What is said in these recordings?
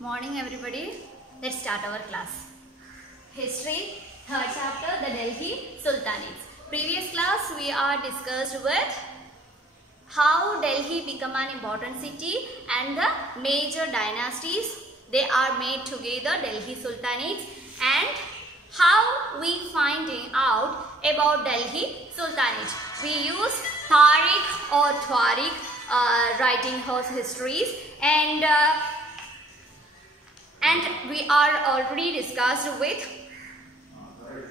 Morning everybody. Let's start our class. History, third chapter, the Delhi Sultanates. Previous class we are discussed with how Delhi become an important city and the major dynasties they are made together, Delhi Sultanates, and how we finding out about Delhi Sultanate. We use Tariq or Tariq writing horse histories, and we are already discussed with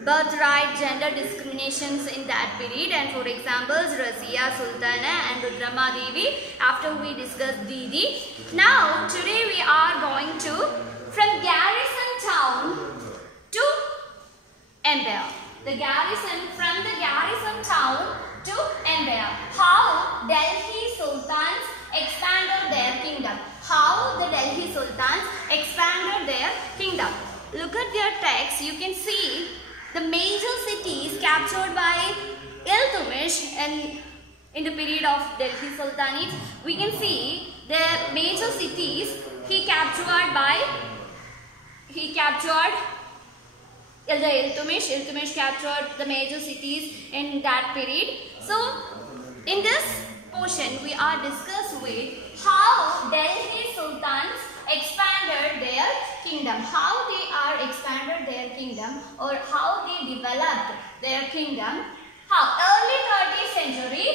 birthright, gender discriminations in that period, and for examples Razia Sultana and Rudrama Devi. After we discussed Didi, now today we are going to from garrison town to empire. The garrison, from the garrison town to empire. How Delhi Sultans expanded their kingdom. How the Delhi Sultans expanded their kingdom. Look at their text. You can see the major cities captured by Iltutmish and in the period of Delhi Sultanate. We can see the major cities he captured Iltutmish. Iltutmish captured the major cities in that period. So in this portion we are discussed with how Delhi Sultans expanded their kingdom, how they are expanded their kingdom, or how they developed their kingdom. How early 30th century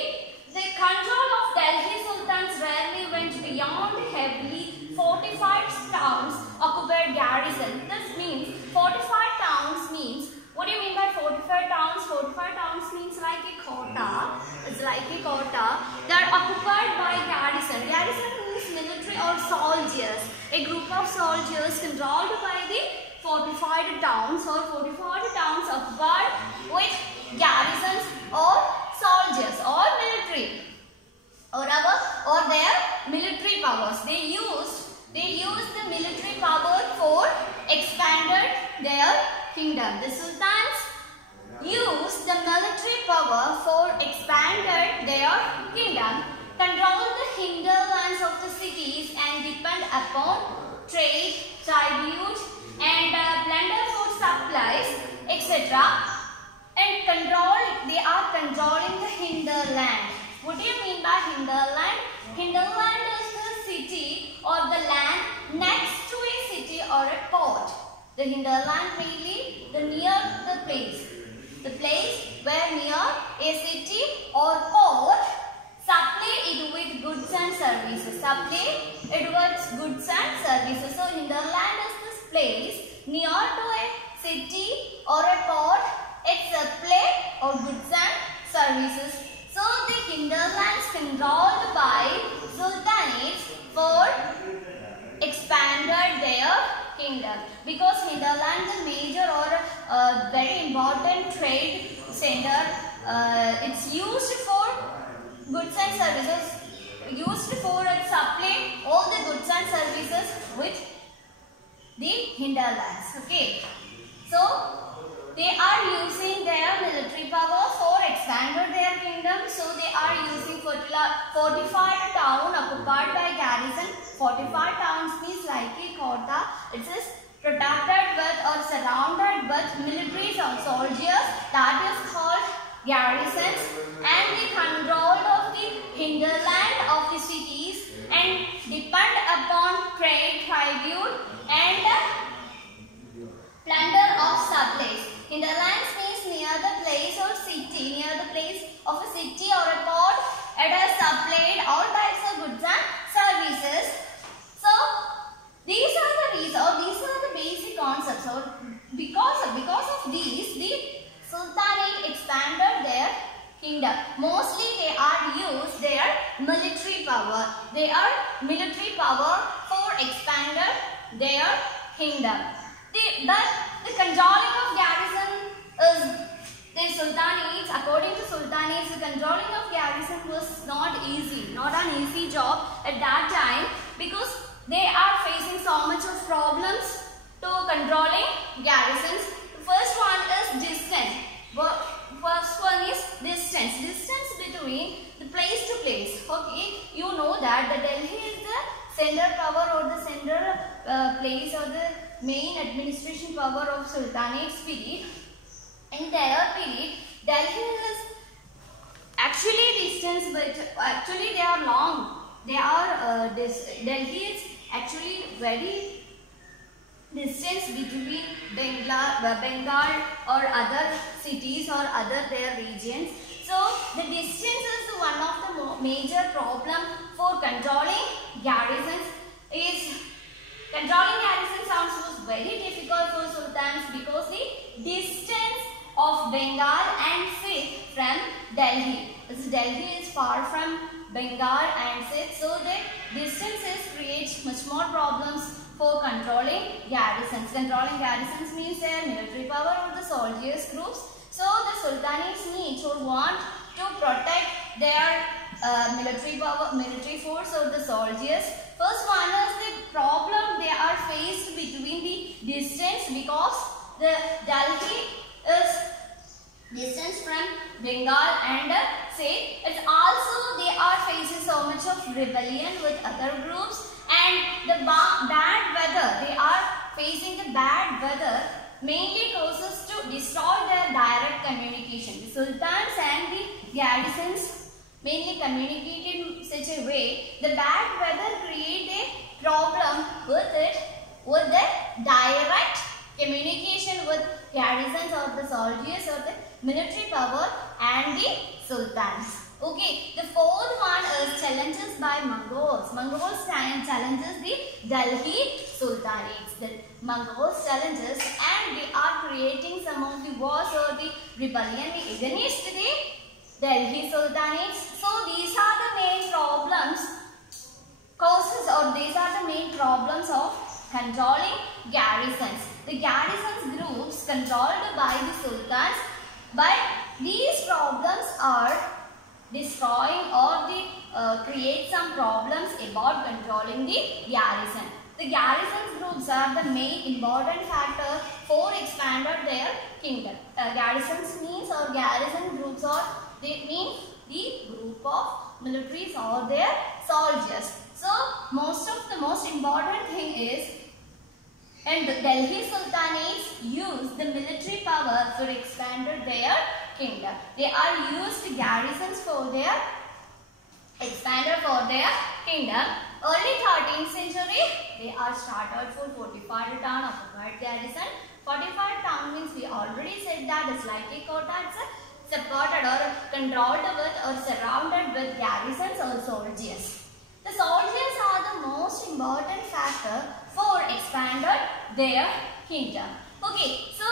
the control of Delhi Sultans rarely went beyond heavily fortified towns occupied garrison. This means fortified towns means, what do you mean by fortified towns? Fortified towns means like a kota. It's like a kota. They are occupied by garrison. Garrison means military or soldiers. A group of soldiers controlled by the fortified towns, or fortified towns occupied with garrisons or soldiers or military or their military powers. They used the military power for expanded their kingdom. The sultans used the military power for expanded their kingdom, controlled the hinterlands of the cities and depend upon trade, tribute and plunder for supplies, etc. And they are controlling the hinterland. What do you mean by hinterland? Hinterland is the city or the land next to a city or a port. The hinterland mainly the near the place where near a city or port supply it with goods and services. So hinterland is this place near to a city or a port. It supply or goods and services. So the hinterlands controlled by sultanates for expanded their kingdom, because hinterland is a major or very important trade center. It's used for goods and services, used for supply all the goods and services with the hinterlands. Okay, so they are using their military power for expanded their kingdom. So they are using fortified town occupied by garrison. Fortified towns means like a kota. It is protected with or surrounded with military soldiers. That is called garrisons. And they control of the hinterland of the cities and depend upon trade, tribute and plunder of supplies. Hinterlands means near the place or city, near the place of a city or a port. It has supplied all types of goods and services. So these are the reasons, or these are the basic concepts. Or because of these, the Sultanate expanded their kingdom. Mostly they are used their military power. They are military power for expanded their kingdom. The controlling of garrison is the sultanates. According to sultanates, the controlling of garrison was not an easy job at that time, because they are facing so much of problems to controlling garrisons. The first one is distance. First one is distance between the place to place. Okay, you know that the Delhi is the central power or the central place or the main administration power of Sultanate's period. In their period, Delhi is actually distance, but actually they are long. They are Delhi is actually very distance between Bengal or other cities or other their regions. So the distance is one of the major problem for controlling garrisons. Controlling garrisons was very difficult for sultans because the distance of Bengal and Sindh from Delhi. Delhi is far from Bengal and Sindh, so the distances create much more problems for controlling garrisons. Controlling garrisons means their military power or the soldiers groups. So the sultanates need or want to protect their military power, military force or the soldiers. First one is the problem they are faced between the distance, because the Delhi is distance from Bengal and say it's also they are facing so much of rebellion with other groups, and the bad weather, they are facing the bad weather mainly causes to destroy their direct communication. The sultans and the garrisons mainly communicate in such a way, the bad weather create a problem with the direct communication with garrisons or the soldiers or the military power and the sultans. Okay, the fourth one is challenges by Mongols. Mongols challenges the Delhi Sultanates. The Mongols challenges, and they are creating some of the wars or the rebellion against the Delhi Sultanates. So these are the main problems, causes, or these are the main problems of controlling garrisons. The garrisons groups controlled by the sultans, but these problems are destroying or create some problems about controlling the garrison. The garrison groups are the main important factor for expanded their kingdom. Garrisons means, or garrison groups, or they mean the group of militaries or their soldiers. So most important thing is, and Delhi Sultanates use the military power for expanded their kingdom. They are used garrisons for their expanded for their kingdom. Early 13th century, they are started for fortified town of a garrison. Fortified town means we already said that it's like a quota, it's supported or controlled with or surrounded with garrisons or soldiers. The soldiers are the most important factor for expanded their kingdom. Okay, so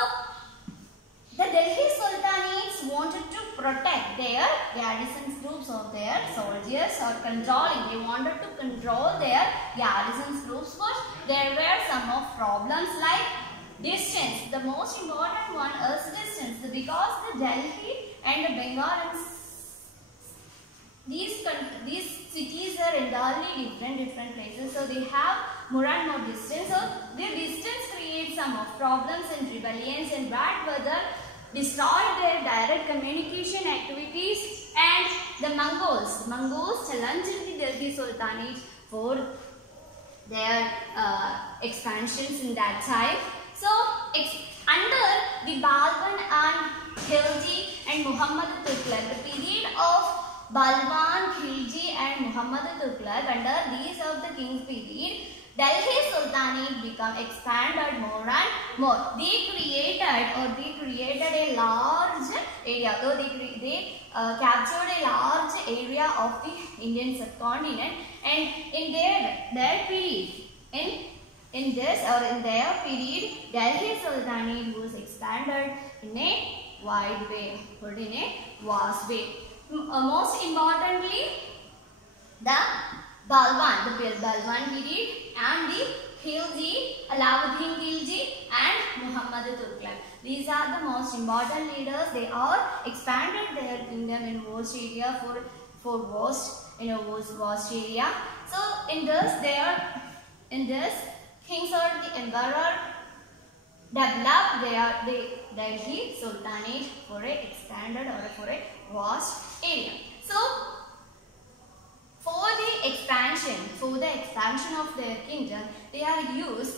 the Delhi Sultanates wanted to protect their garrison groups or their soldiers, or controlling. They wanted to control their garrison groups, but there were some of problems like distance. The most important one is distance, because the Delhi and the Bengal and these cities are entirely different places, so they have more and more distance. So their distance creates some of problems and rebellions and bad weather, destroyed their direct communication activities, and the Mongols challenged the Delhi Sultanate for their expansions in that time. So under the Balban and Khilji and Muhammad Tughlaq, the period of Balban, Khilji and Muhammad Tughlaq, under these of the king's period, Delhi Sultanate become expanded more and more. They created a large area. So they captured a large area of the Indian subcontinent, and in their period, in their period, Delhi Sultanate was expanded in a wide way, or in a vast way. Most importantly, the Balban period, and the Khilji, Alauddin Khilji and Muhammad Tughlaq. These are the most important leaders. They are expanded their kingdom in vast area for vast area. So in this kings or the emperor developed the Delhi Sultanate for a expanded or for a vast area. So For the expansion of their kingdom, they are used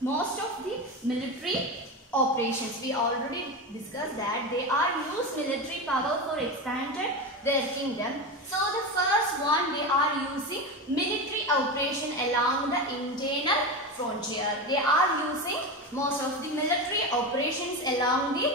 most of the military operations. We already discussed that they are used military power for expanded their kingdom. So the first one, they are using military operation along the internal frontier. They are using most of the military operations along the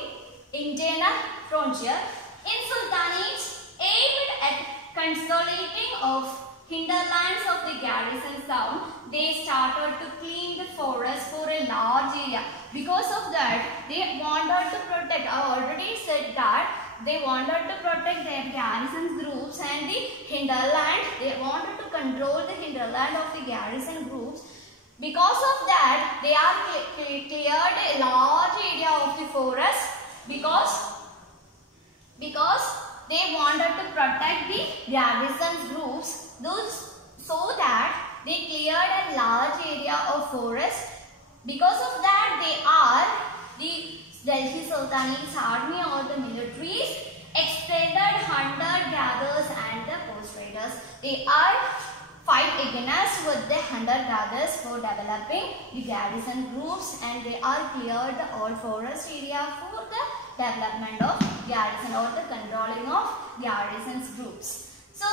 internal frontier. In Sultanate, aimed at consolidating of hinterlands of the garrison town, they started to clean the forest for a large area. Because of that, they wanted to protect, I already said that, they wanted to protect their garrison groups and the hinterland. They wanted to control the hinterland of the garrison groups. Because of that, they are cleared a large area of the forest because they wanted to protect the garrison groups. So that they cleared a large area of forest. Because of that, they are the Delhi Sultanate's army or the militaries extended hunter-gatherers and the post traders. They are fight against with the hunter-gatherers for developing the garrison groups, and they are cleared the all forest area for the development of garrison or the controlling of garrisons groups. So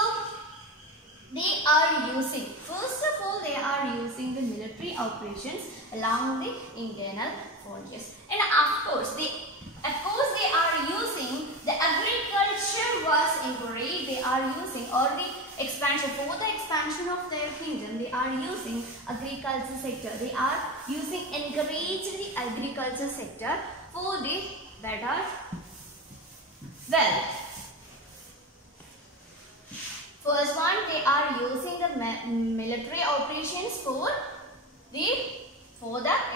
they are using, first of all, they are using the military operations along the internal frontiers, and of course they are using the agriculture was encouraged. They are using all the expansion for the expansion of their kingdom. They are using agriculture sector. They are using encourage the agriculture sector for the better wealth. First one, they are using the military operations for the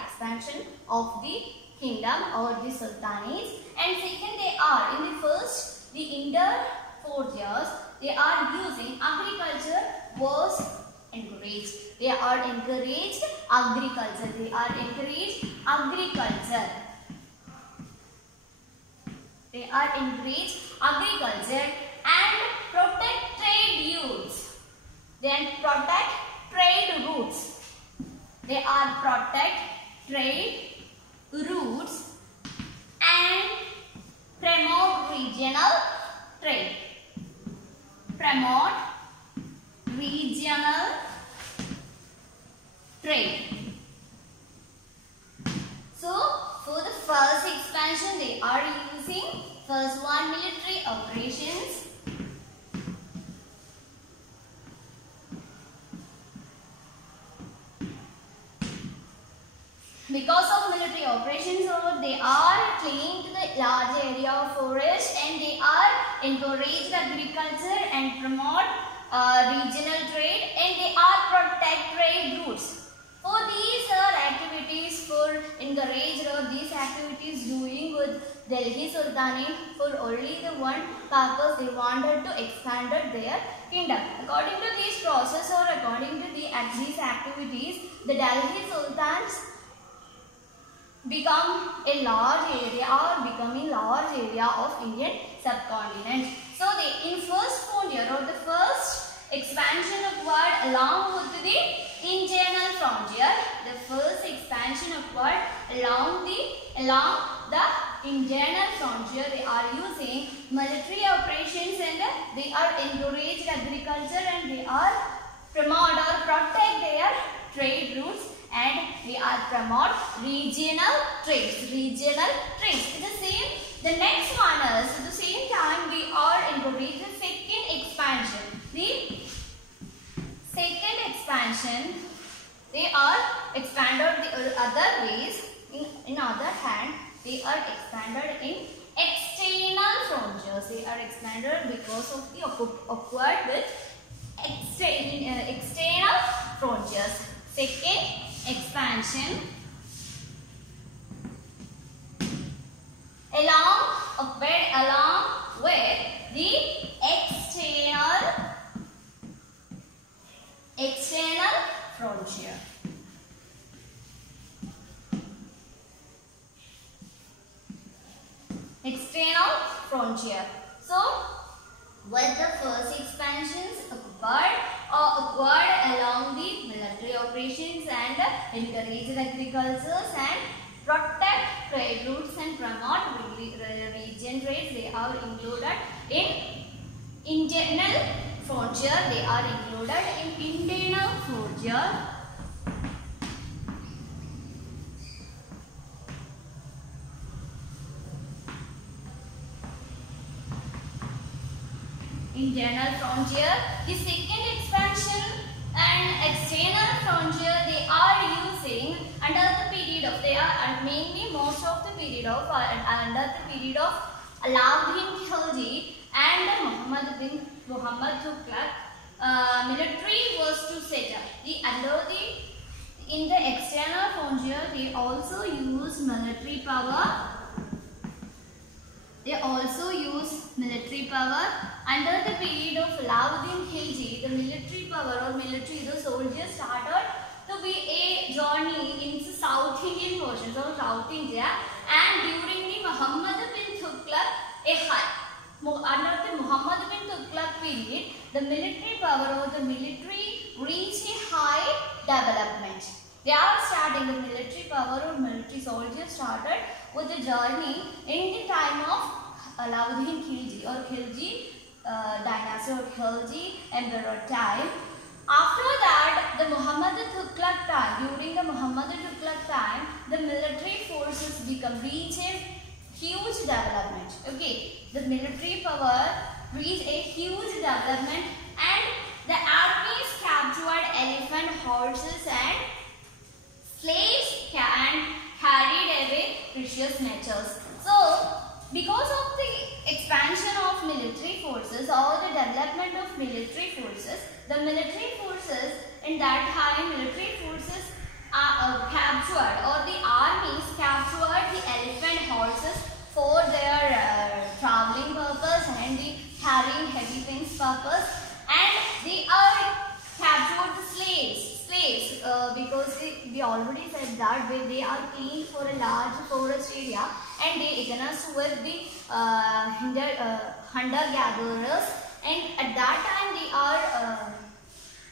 expansion of the kingdom or the sultanates, and second, they are in the first, the inter 4 years, they are using agriculture was encouraged. They are encouraged agriculture. They are encouraged agriculture. They are encouraged agriculture and protect trade routes. Then protect trade routes. They are protect trade routes and promote regional trade. Promote regional trade. So for the first expansion, they are using first one, military operations. Because of military operations, they are cleaning the large area of forest, and they are encourage agriculture and promote regional trade, and they are protect trade routes. For these activities, for encourage these activities doing with Delhi Sultanate for only the one purpose, they wanted to expand their kingdom. According to this process or according to these activities, the Delhi Sultans become a large area or becoming large area of Indian subcontinent. So they in first frontier or the first expansion occurred along with the internal frontier. The first expansion occurred along the internal frontier. They are using military operations, and they are encouraged agriculture, and they are promote or protect their trade routes, and we are promote regional trades. Regional trades. The next one is at the same time we are encouraging the second expansion. The second expansion, they are expanded the other ways. In other hand, they are expanded in external frontiers. They are expanded because of the occurred with external frontiers. Second expansion along with the external frontier. External frontier. So, with the first expansions occurred upward along the military operations and encourage agriculture and protect trade routes and promote region trade. They are included in internal frontier. They are included in internal frontier. Internal frontier. The second expansion and external frontier they are using under the period of, they are mainly most of the period of under the period of Alauddin Khilji and Muhammad Tughlaq. Military was to set up. In the external frontier they also use military power. They also use military power. Under the period of Alauddin Khilji, the military power or military, the soldiers started to be a journey in the South Indian portions or South India, and during the Muhammad bin Tughlaq, under the Muhammad bin Tughlaq period, the military power or the military reached a high development. They are starting the military power or military soldiers started with the journey in the time of Alauddin Khilji or Khilji dynasty or Khilji emperor time. After that, the Muhammad Tughlaq time, during the Muhammad Tughlaq time, the military forces reach a huge development. Okay, the military power reached a huge development and the armies captured elephant, horses and slaves and carried away precious metals. So, because of the expansion of military forces or the development of military forces, the military forces in that time, military forces captured or the armies captured the elephant, horses for their traveling purpose and the carrying heavy things purpose, and they are captured the slaves because we already said that they are cleaned for a large forest area and they against with the hunter-gatherers, and at that time they are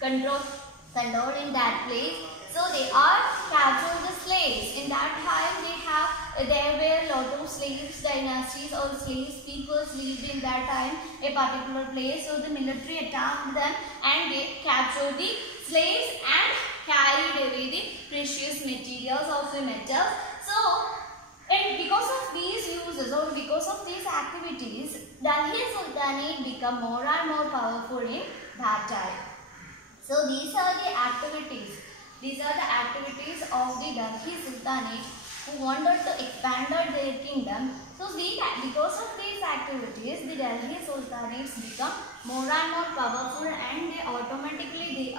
controlled in that place. So they are captured the slaves. In that time there were a lot of slaves dynasties or slaves peoples lived in that time a particular place. So the military attacked them and they captured the slaves and carried away the precious materials of the metal. So, and because of these uses or because of these activities, Delhi Sultanate became more and more powerful in that time. So these are the activities. These are the activities of the Delhi Sultanate who wanted to expand their kingdom. So because of these activities, the Delhi Sultanates become more and more powerful, and they automatically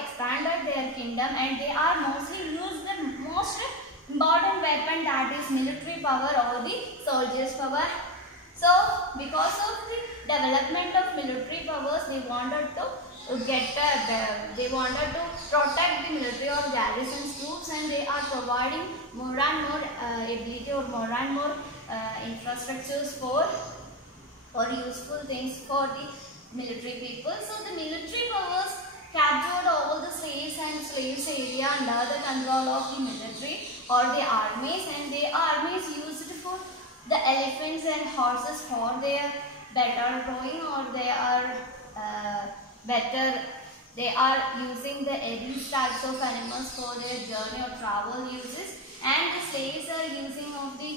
expanded their kingdom, and they are mostly used the most important weapon, that is military power or the soldiers' power. So because of the development of military powers, they wanted to protect the military or garrison troops, and they are providing more and more ability or more and more infrastructures for useful things for the military people. So the military powers captured all the slaves and slaves area under the control of the military or the armies, and the armies used for the elephants and horses for their better growing, or they are using the these types of animals for their journey or travel uses, and the slaves are using of the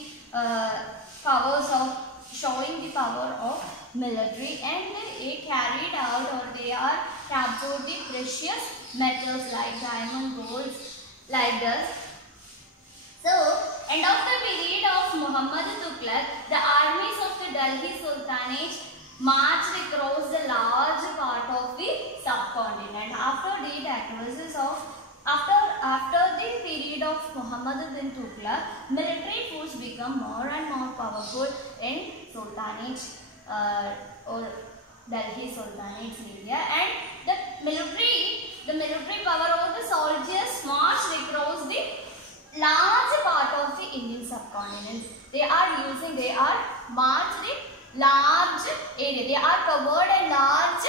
powers of showing the power of military, and they carried out or they are captured the precious metals like diamond, gold, like this. So, end of the period of Muhammad Tughlaq, the armies of the Delhi Sultanate marched across the large part of the subcontinent. After the period of Muhammad bin Tughlaq, military force become more and more powerful in Sultanate or Delhi Sultanate area, and the military power of the soldiers marched across the large part of the Indian subcontinent. They are marched the large area. They are covered a large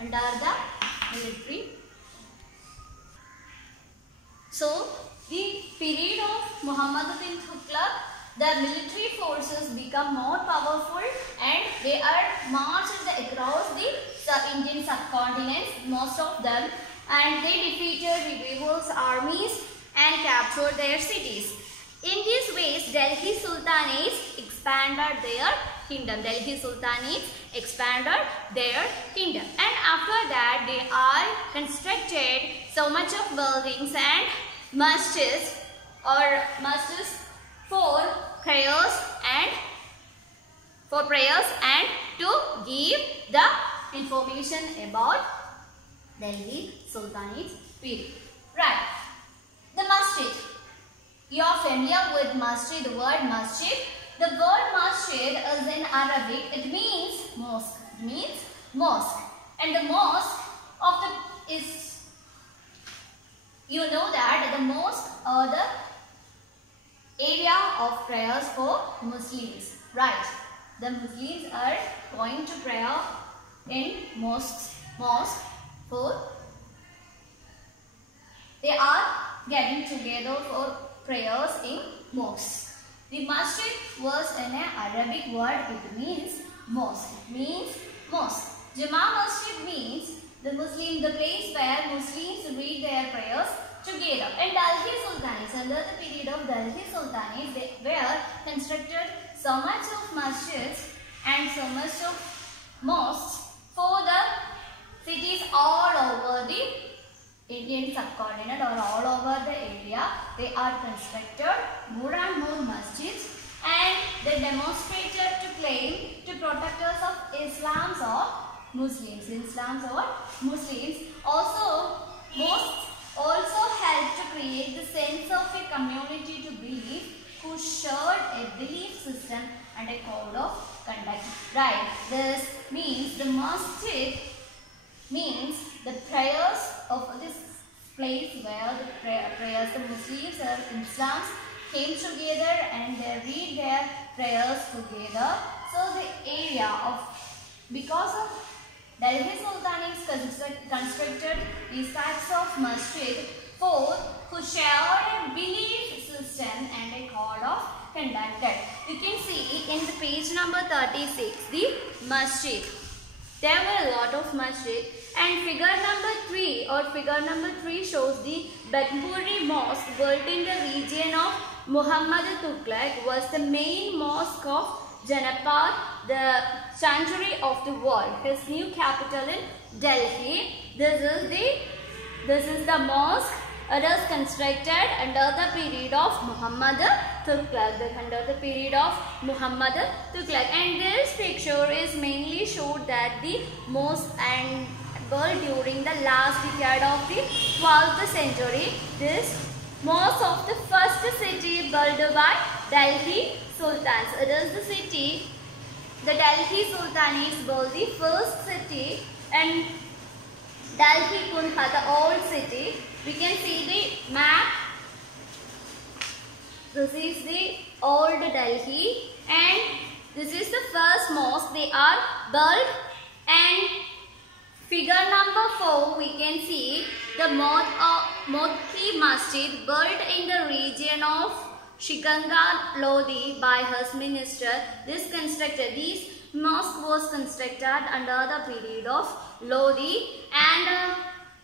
under the military. So, the period of Muhammad bin Tughlaq, the military forces become more powerful and they are marched across the Indian subcontinent, most of them, and they defeated rival armies and captured their cities. In these ways, Delhi Sultanates expanded their kingdom. Delhi Sultanates expanded their kingdom, and after that they are constructed so much of buildings and masjids for prayers and to give the information about Delhi Sultanate period. Right. The masjid. You are familiar with masjid, the word masjid. The word masjid is in Arabic. It means mosque. It means mosque. And the mosque is, you know that the mosque are the area of prayers for Muslims. Right. The Muslims are going to prayer in mosque for they are getting together for prayers in mosque. The masjid was an Arabic word. It means mosque. It means mosque. Jama masjid means the place where Muslims read their prayers together. And Delhi Sultanates, under the period of Delhi Sultanates, they were constructed so much of masjids and so much of mosques for the cities all over the Indian subcontinent or all over the area. They are constructed more and more masjids, and they demonstrated to claim to protectors of Islam or Muslims. Also, mosques also help to create the sense of a community to believe who shared a belief system and a code of conduct. Right. This means the masjid means the prayers of this place where the prayers the Muslims or Islams came together and they read their prayers together. So the area of, because of Delhi Sultanates constructed these types of masjid for who shared a belief system and a code of conduct. You can see in the page number 36 the masjid. There were a lot of masjid, and figure number 3 shows the Bedpuri mosque built in the region of Muhammad Tughlaq was the main mosque of Janapad, the sanctuary of the world. His new capital in Delhi. This is the mosque. It is constructed under the period of Muhammad Tughlaq. And this picture is mainly showed that the mosque and built during the last decade of the 12th century. This mosque of the first city built by Delhi Sultans. It is the city, the Delhi Sultanates built the first city, and Delhi Kuntha, the old city. We can see the map. This is the old Delhi, and this is the first mosque they are built. And figure number 4, we can see the Motki Masjid built in the region of Shikanga Lodi by his minister. This mosque was constructed under the period of Lodi. And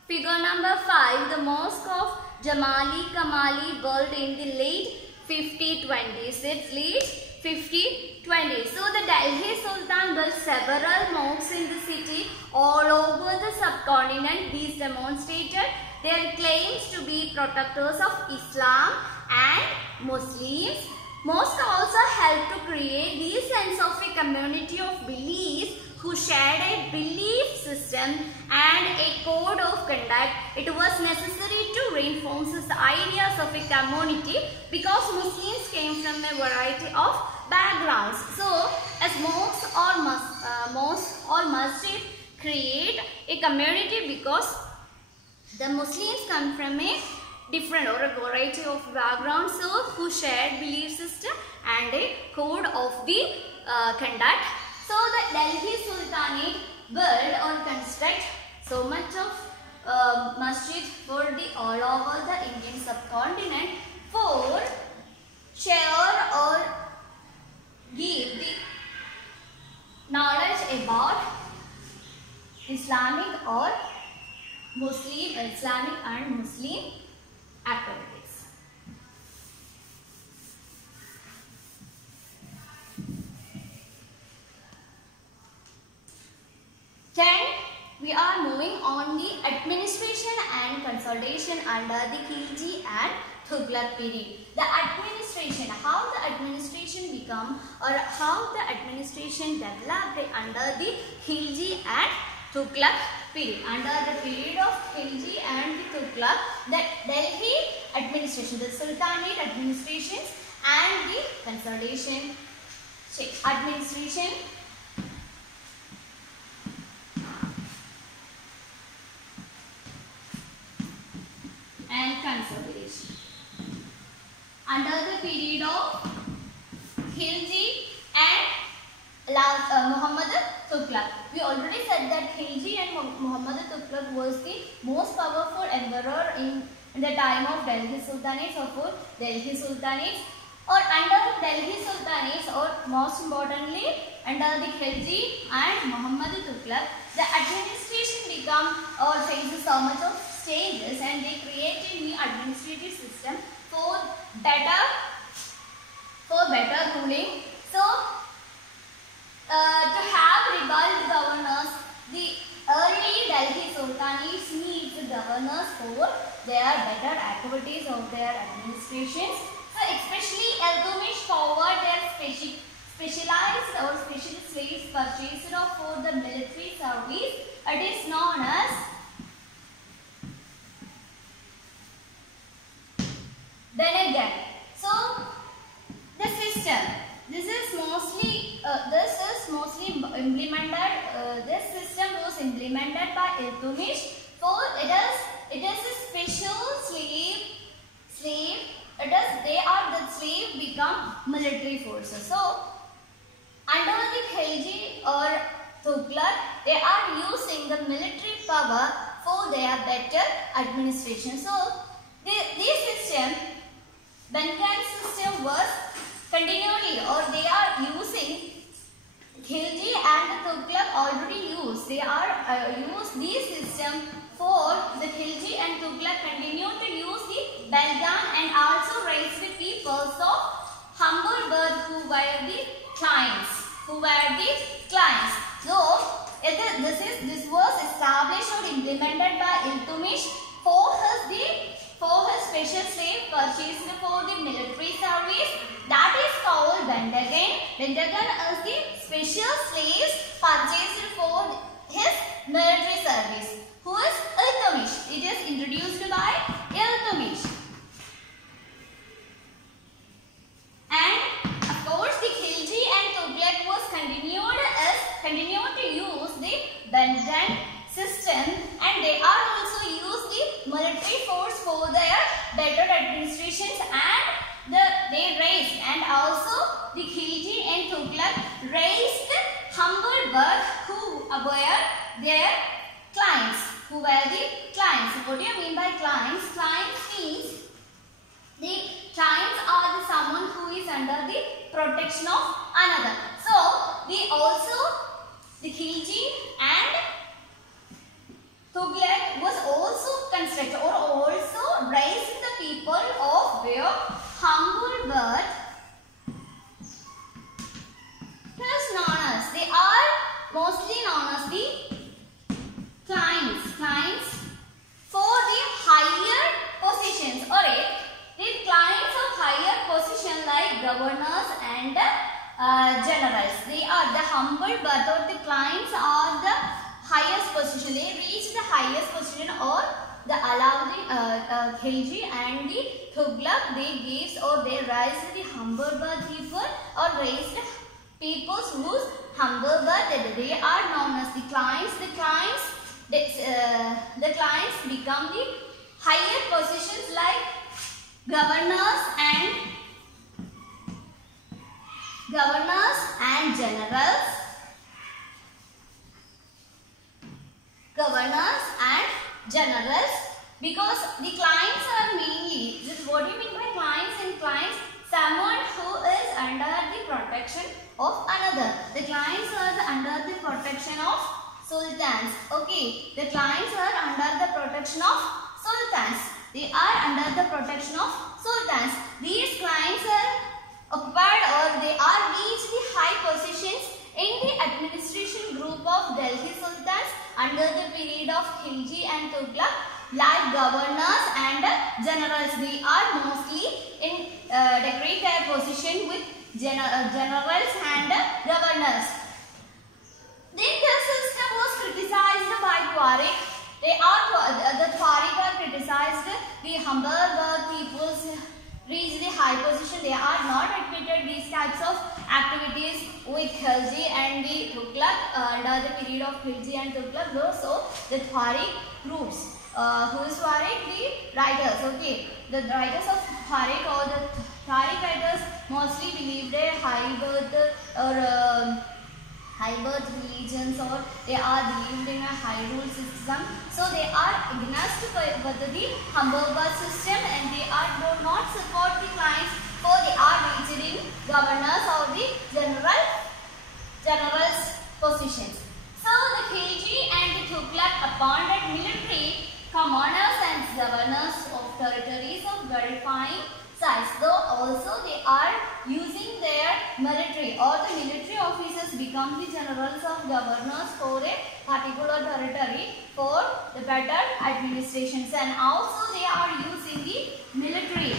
figure number 5, the mosque of Jamali Kamali built in the late 5020s. It's late 5020s. So the Delhi Sultan built several mosques in the city all over the subcontinent. These demonstrated their claims to be protectors of Islam and Muslims. Mosques also helped to create the sense of a community of beliefs who shared a belief system and a code of conduct. It was necessary to reinforce the ideas of a community because Muslims came from a variety of backgrounds. So, as mosques or masjid create a community because the Muslims come from a different or a variety of backgrounds, so who shared belief system and a code of the conduct. So the Delhi Sultanate built or construct so much of masjid for the all over the Indian subcontinent for share or give the knowledge about Islamic or Islamic and Muslim activities. Then we are moving on the administration and consolidation under the Khilji and Tughlaq period. The administration, how the administration become or how the administration developed under the Khilji and Tughlaq period. Under the period of Khilji and the Tughlaq, the Delhi administration, the Sultanate administrations and the consolidation administration and consolidation. Under the period of Khilji and Muhammad Tughlaq. We already said that Khilji and Muhammad Tughlaq was the most powerful emperor in the time of Delhi Sultanates or for Delhi Sultanates, or under Delhi Sultanates, or most importantly under the Khilji and Muhammad Tughlaq, the administration become or faces so much of changes, and they created new administrative system for better ruling. So to have rebelled governors, the early Delhi Sultanates needs governors for their better activities of their administrations. So especially Iltutmish forward their specialized or special slaves purchased for the military service. It is known as Benegan. So the system, this is mostly implemented. This system was implemented by Iltutmish. For it is a special slave. The slave become military forces. So under the Khilji or Tughlaq, they are using the military power for their better administration. So this system, Benegan system, was continually, or they are using, Khilji and Tughlaq already used. They are use this system for the Khilji and Tughlaq continue to use the Benegan and also raise the peoples of humble birth who were the clients. So this was established or implemented by Iltutmish for his special slave purchased for the military service. That is called Benegan. Benegan is the special slaves purchased for his military service. Who is Iltutmish? It is introduced by Iltutmish. And of course, the Khilji and Tughlaq was continued to use the Benegan system, and they are also use the military force for their better administrations, and they raised, and also the Khilji and Tughlaq raised humble birth who were their clients. What do you mean by clients? Clients means the clients are the someone who is under the protection of another. So the Khilji and Tughlaq was also constructed or also raised the people of their humble birth. They are mostly known as the clients for the higher positions, or the clients of higher position like governors and generals. They are the humble birth, or the clients are the highest position. They reach the highest position, or the Alauddin, Khilji and the Tughlaq, they gave or they raised the humble birth people, or raised peoples whose humble birth. They are known as the clients. The clients become the higher positions like governors and generals. governors and generals, because the clients are mainly, what do you mean by clients? In clients, someone who is under the protection of another. The clients are under the protection of sultans. Okay, the clients are under the protection of sultans. They are under the protection of sultans. These clients are occupied, or they are reached the high positions in the administration group of Delhi sultans under the period of Khilji and Tughlaq, like governors and generals. They are mostly in decorate their position with generals and governors. Then the system was criticized by Tuareg. The Tuareg are criticized. The humble peoples reach the high position. They are not admitted these types of activities with Khilji and the Tughlaq under the period of Khilji and Tughlaq. So the Tuareg groups. Who is Tuareg? The writers. Okay, the writers of Tuareg, or the Tuareg writers, mostly believed a high birth or high birth religions, or they are believed in a high rule system. So they are against the humble birth system, and they do not support the clients. So they are reached in governors or the generals positions. So the Khilji and the Tughlaq appointed military commanders and governors of territories of verifying size. Though also they are using their military, or the military officers become the generals of governors for a particular territory for the better administrations, and also they are using the military.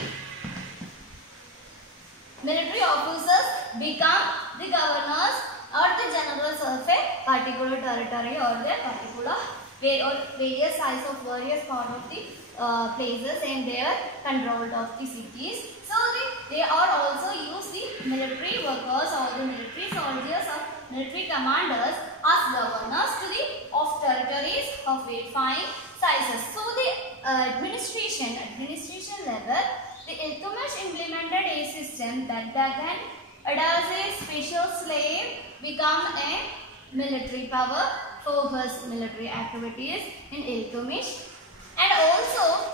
Military officers become the governors or the generals of a particular territory, or the particular or various size of various part of the places, and they are controlled of the cities. So they are also use the military workers or the military soldiers or military commanders as governors to the of territories of verifying sizes. So the administration level, the Iltutmish implemented a system that can, as a special slave, become a military power for his military activities in Iltutmish. And also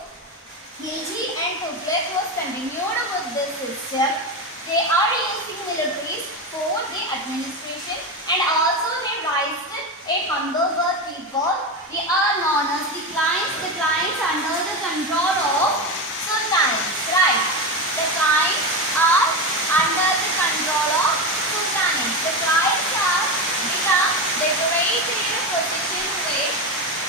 Khilji and Tughlaq was continued with this system. They are using militaries for the administration, and also they raised a humble birth people. They are known as the clients under the control of sultans, right? The clients are under the control of sultans. The clients are become decorated position with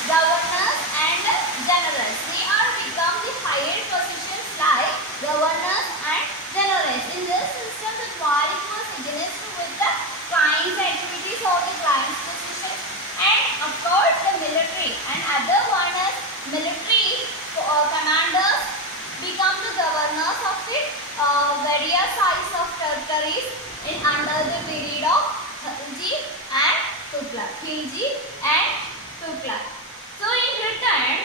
governors and generals. They are become the higher positions like governors and generals. In this system, the Tuareg was against with the clients' activities or the clients' positions, and of course the military and other one is military commanders become the governors of the various size of territories in under the period of Khilji and Tughlaq. So in return,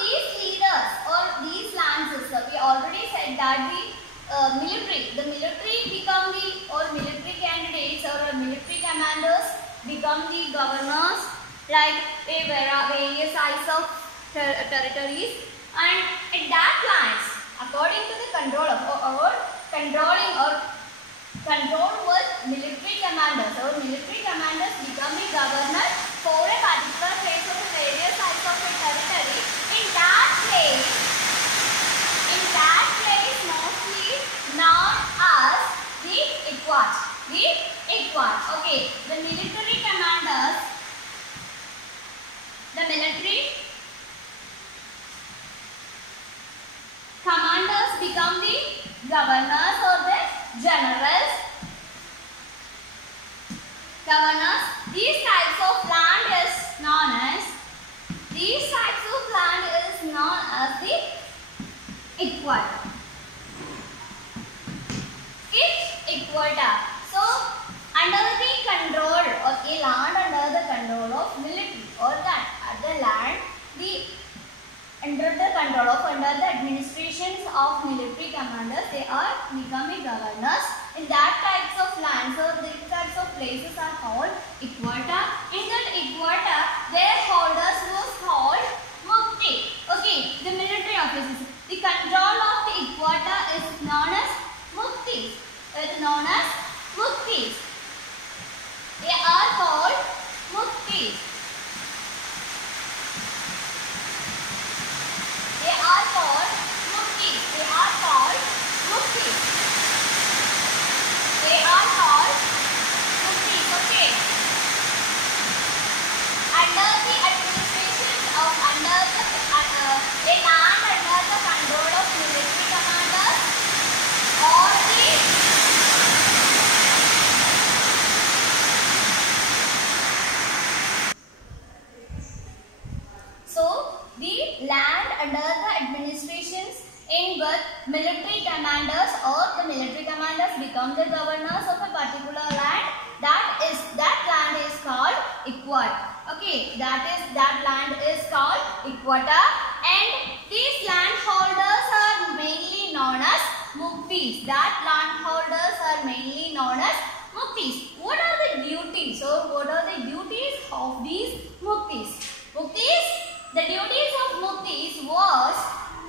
these leaders or these lances, we already said that the military become the, or military candidates or military commanders become the governors, like various size of territories, and at that lands, according to the control of or controlling or control with military commanders, or military commanders become the governor for a particular place of various size of a territory. In that place mostly known as the Ikwat. Okay, the military commanders, become the governors or the generals. These types of land is known as the Ikwata. So under the control, or a land under the control of military or of military commanders, they are becoming governors in that types of lands. So these types of places are called equata. In that equata, their holders was called mukti. Okay, the military officers. The control of the equata is known as muktis. It is known as muktis. They are called muktis. They are called muktis. They are called muktis. They are called muktis. Okay. Under the administration of a land under the control of military commanders or the land under the administrations in which military commanders or the military commanders become the governors of a particular land, that land is called equata. Okay, that land is called equata, and these landholders are mainly known as muktis. That landholders are mainly known as muktis. What are the duties or what are the duties of these muktis? The duties of muktis was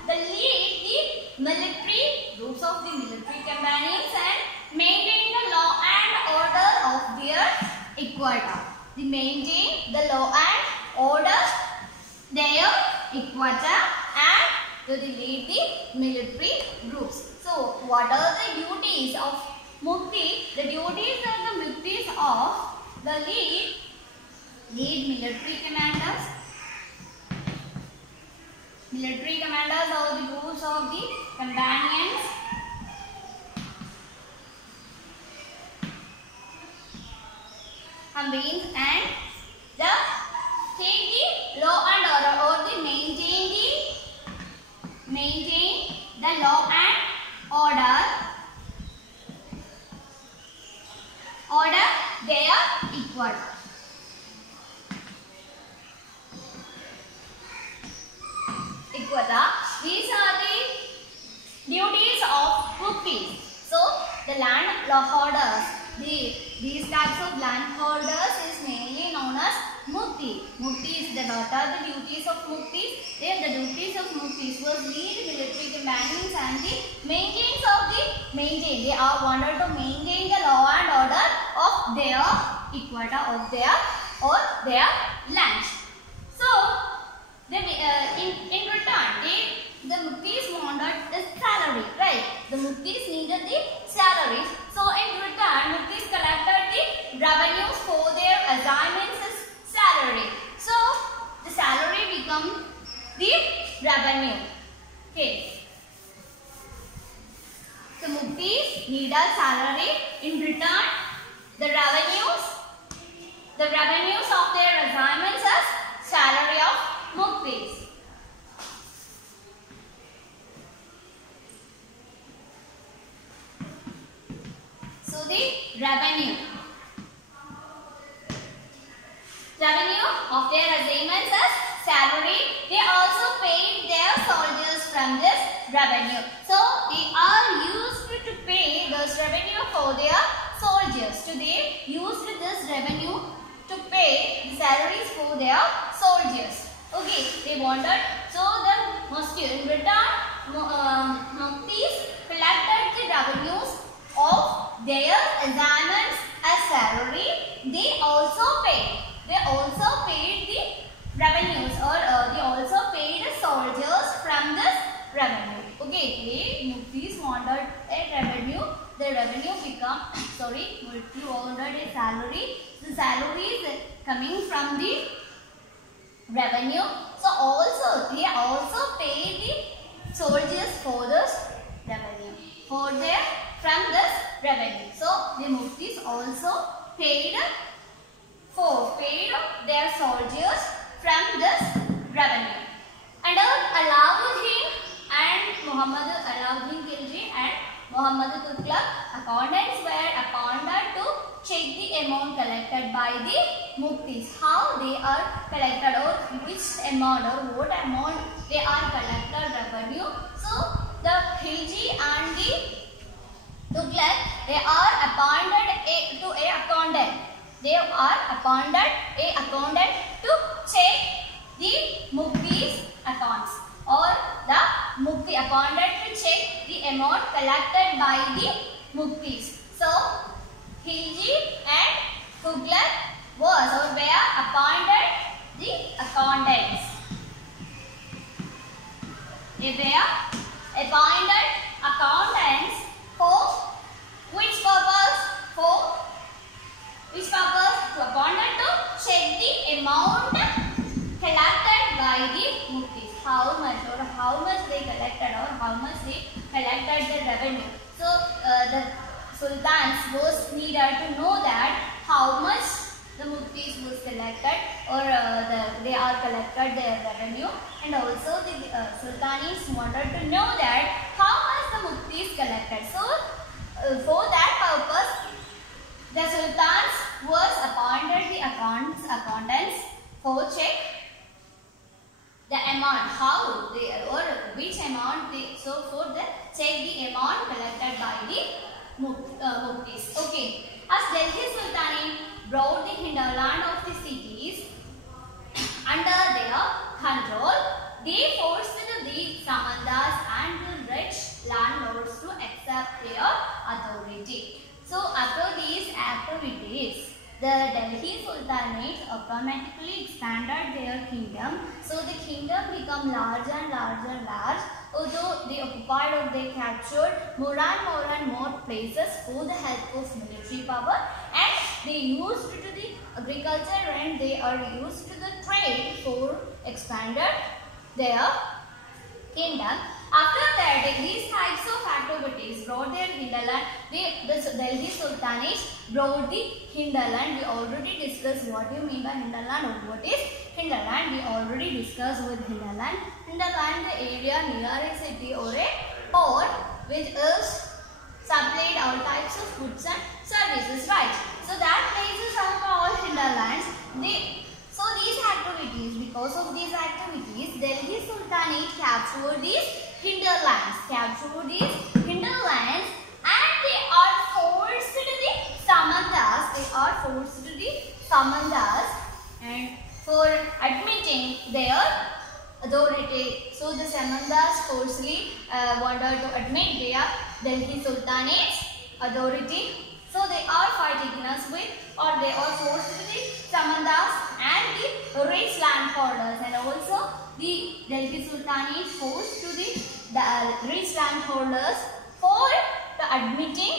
to lead the military groups of the military companies and maintain the law and order of their equata. They maintain the law and order their equata and to lead the military groups. So, what are the duties of mukti? The duties of the muktis of the lead military commanders. Military commanders are the groups of the companions and the take the law and order or the maintain the law and order their equata. These are the duties of muktis. So, the landholders, these types of landholders is mainly known as mukti. Muktis, what are the duties of muktis? Then the duties of muktis was lead military companions and the maintain. They are wanted to maintain the law and order of their equata of their lands. So, in return, the muktis wanted the salary, right? The muktis needed the salaries. So, in return, muktis collected the revenues for their assignments as salary. So, the salary become the revenue. Okay. So, muktis need a salary. In return, the revenues of their assignments as salary of muktis. So the revenue of their assignments as salary, they also paid their soldiers from this revenue. So they are used to pay this revenue for their soldiers. So they used this revenue to pay the salaries for their soldiers. Okay, they wanted, so the in return, muktis collected the revenues of their assignments as salary. They also paid the revenues or they also paid the soldiers from this revenue. Okay, muktis wanted a revenue. The revenue multi wanted a salary. The salary is coming from the revenue. So they also paid the soldiers for this revenue from this revenue. So the muktis also paid their soldiers from this revenue. Under Alauddin and Alauddin Khilji and Muhammad Tughlaq, accountants were appointed to check the amount collected by the muktis, how they are collected or which amount or what amount they are collected revenue. So the Khilji and the Tughlaq, they are appointed to a accountant. They are appointed a accountant to check the mufti's accounts, or the mufti appointed to check the amount collected by the muftis. So Khilji and Tughlaq were appointed the accountants. They were appointed accountants for which purpose? For which purpose? Appointed to check the amount collected by the muftis. How much they collected, or how much they collected the revenue. So the sultans was needed to know that how much the muftis was collected, or they are collected their revenue, and also the sultanis wanted to know that how much the muftis collected. So for that purpose, the sultans was appointed the accountants for check the amount, how they, or which amount they, so for the check the amount collected by the muftis. Okay, as Delhi Sultanate brought the hinterland of the cities under their control, they forced the samandas and the rich landlords to accept their authority. So after these activities, the Delhi Sultanate automatically expanded their kingdom. So the kingdom became larger and large. Although they occupied or they captured more and more places for the help of military power, and they used to the agriculture, and they are used to the trade for expanded their kingdom. After that, these types of activities brought their hinterland. The Delhi Sultanate brought the hinterland. We already discussed what you mean by hinterland, or what is hinterland. We already discussed with hinterland. Hinterland, the area near a city or a port which is supplied all types of goods and services, right? So that places are called hinterlands. So these activities, because of these activities, Delhi Sultanate captured these hinterlands, and they are forced to the samandas, and for admitting their authority. So the samandas forcibly wanted to admit their Delhi Sultanate's authority. So they are fighting against with, or they are forced to the samandas and the rich landholders, and also the Delhi Sultanate forced to the rich landholders for admitting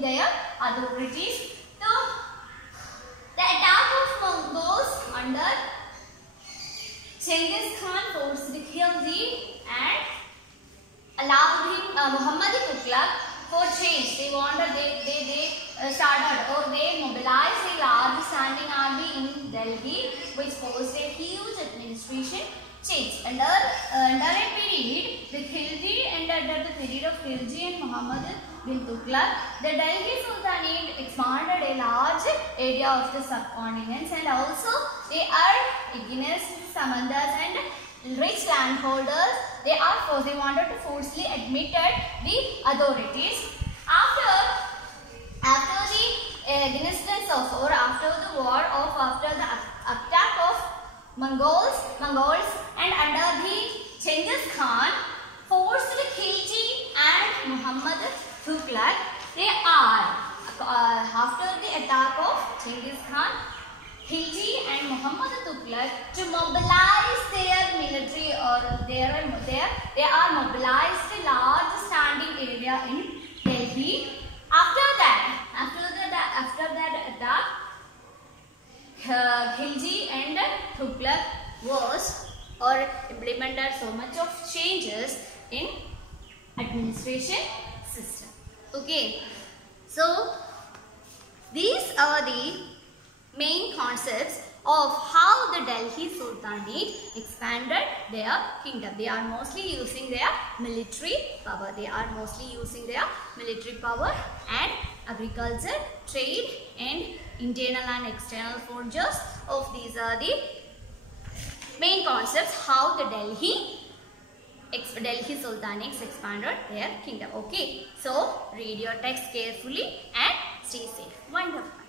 their authorities. So the attack of Mongols under Genghis Khan forced the Khilji and allowed Muhammad Tughlaq for change. They started, or they mobilized a large standing army in Delhi, which caused a huge administration change. Under a period, under the period of Khilji and Muhammad bin Tughlaq, the Delhi Sultanate expanded a large area of the subcontinents, and also they are against samandas and rich landholders. They wanted to forcibly admit the authorities. After the existence of, or after the war of, after the attack of Mongols, and under the Genghis Khan forced the Khilji and Muhammad Tughlaq. They are after the attack of Genghis Khan, Khilji and Muhammad Tughlaq to mobilize their military, or they are mobilized a large standing area in Delhi. After that attack, Khilji and Tughlaq was, or implemented so much of changes in administration system. Okay, so these are the main concepts of how the Delhi Sultanate expanded their kingdom. They are mostly using their military power. And agriculture, trade, and internal and external forces. Of these are the main concepts how the Delhi Delhi Sultanates expanded their kingdom. Okay, so read your text carefully and stay safe. Wind up.